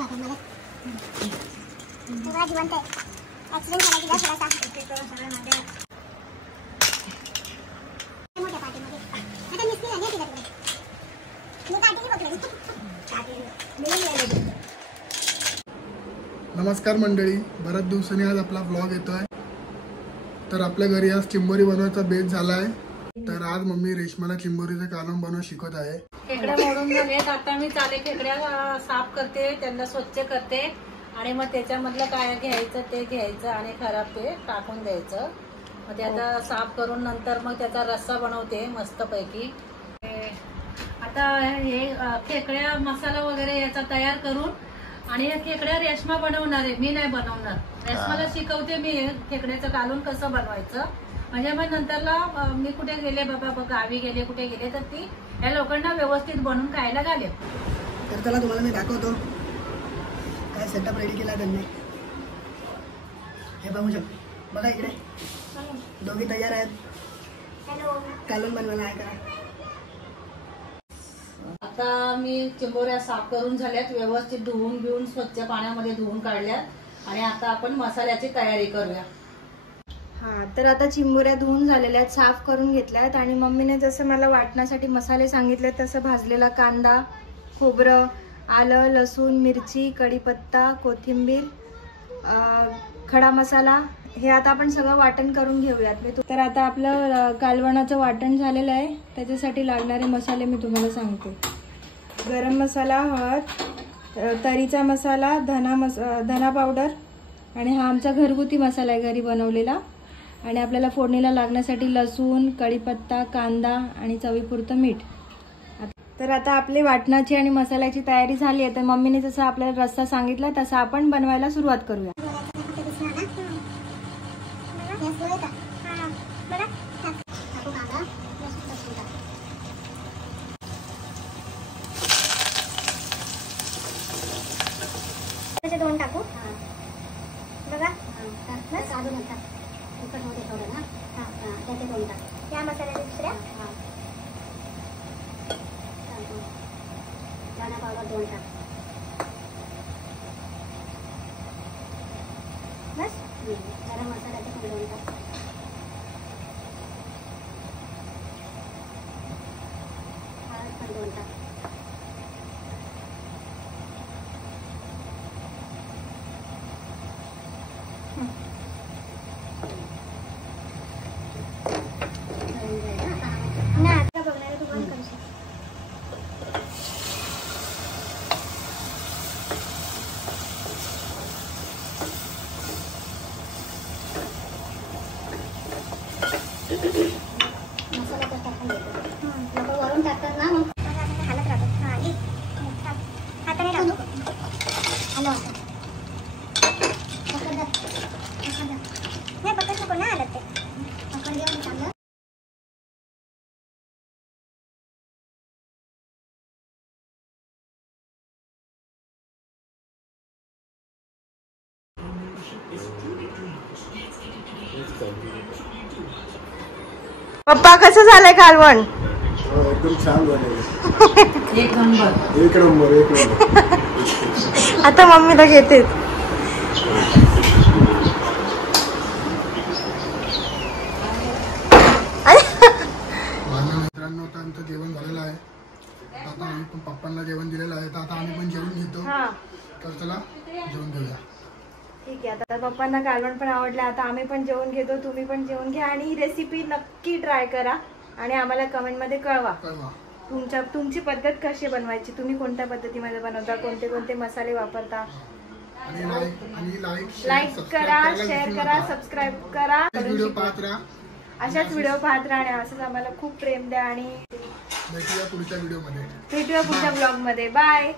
नमस्कार मंडळी, बऱ्याच दिवसांनी आज आपला व्लॉग येतोय। तर आपल्या घरी आज चिंबोरी बनवायचा बेत झालाय। तर आज मम्मी रेशमाला चिंबोरीचं कालवण बनवून शिकवत आहे। खेकड्या मोडून झालेत, आता मी चाले खेकड्या साफ करते, त्यांना स्वच्छ करते आणि मग त्याच्यामधलं काय घ्यायचं ते घ्यायचं आणि खराब ते टाकून द्यायचं। मग ते आता साफ करून नंतर मग त्याचा रस्सा बनवते मस्त पैकी। आता हे खेकड्या मसाला वगैरे याचा तयार करून आणि खेकड्या रेशमा बनवणार आहे, मी नाही बनवणार। रेशमाला शिकवते मी खेकड्याचं कालवण कसं बनवायचं, म्हणजे मग नंतरला मी कुठे गेले बाबा गावी गेले कुठे गेले तर ती या लोकांना व्यवस्थित बनवून खायला घालेल। तर चला तुम्हाला मी दाखवतो काय सेटअप रेडी केला त्यांनी। हे बघू शकता, बघा इकडे दोघी तयार आहेत कालवण बनवायला। आहे का? आता मी चिंबोऱ्या साफ करून झाल्यात, व्यवस्थित धुवून घेऊन स्वच्छ पाण्यामध्ये धुवून काढल्यात आणि आता आपण मसाल्याची तयारी करूया। हा, तर आता चिंबोऱ्या धुवून झालेल्या आहेत, साफ करून घेतल्यात आणि मम्मीने जसं मला वाटण्यासाठी मसाले सांगितले तसं भाजलेला कांदा, खोबरं, आलं, लसूण, मिरची, कढीपत्ता, कोथिंबीर, खडा मसाला हे आता आपण सगळं वाटण करून घेऊयात। तर आता आपलं कालवणाचं वाटण झालेलं आहे, त्याच्यासाठी लागणारे मसाले मी तुम्हाला सांगते। गरम मसाला, हळद, तरीचा मसाला, धना पावडर आणि हा आमचा घरगुती मसाला आहे घरी बनवलेला। आणि आपल्याला फोडणीला लागण्यासाठी लसूण, कढीपत्ता, कांदा आणि चवीपुरतं मीठ। तर आता आपली वाटणाची आणि मसाल्याची तयारी झाली आहे। तर मम्मीने जसं आपल्याला रस्सा सांगितला तसं आपण बनवायला सुरुवात करूया। दोन टाकू बघा, बस अजून होता तिखट होते थोडं ना। त्याचे दोन टाक, या मसाल्याचे दुसऱ्या धना पावडर दोन टाक, बस गरम मसाल्याचे पण दोन टाक, हळद पण दोन टाक, मसाला तर टाकून देतो, वरून टाकतात ना मग हालत राहतो। हाताने टाकू, हॅलो नाही पकड नको ना, हालत ते पकड घेऊन चांगलं। पप्पा कसं झालंय कालवण? एकदम छान बनवलं, एक नंबर एक नंबर एक नंबर। आता मम्मीला घेते। मित्रांनो, आता आमचं जेवण झालेलं आहे। आता आम्ही पण पप्पांना जेवण दिलेलं आहे, तर आता आम्ही पण जेवण घेतो। तर चला जेवण घेऊया। ठीक आहे, आता पप्पांना कालवण पण आवडलं, आता आम्ही पण जेवण घेतो, तुम्ही पण जेवण घ्या आणि ही रेसिपी नक्की ट्राय करा आणि आम्हाला कमेंटमध्ये कळवा तुमची पद्धत कशी बनवायची, तुम्ही कोणत्या पद्धतीमध्ये बनवता, कोणते कोणते मसाले वापरता। लाईक करा, शेअर करा, सबस्क्राईब करा, अशाच व्हिडिओ पाहत राहा आणि असंच आम्हाला खूप प्रेम द्या आणि भेटूया पुढच्या व्लॉग मध्ये। बाय।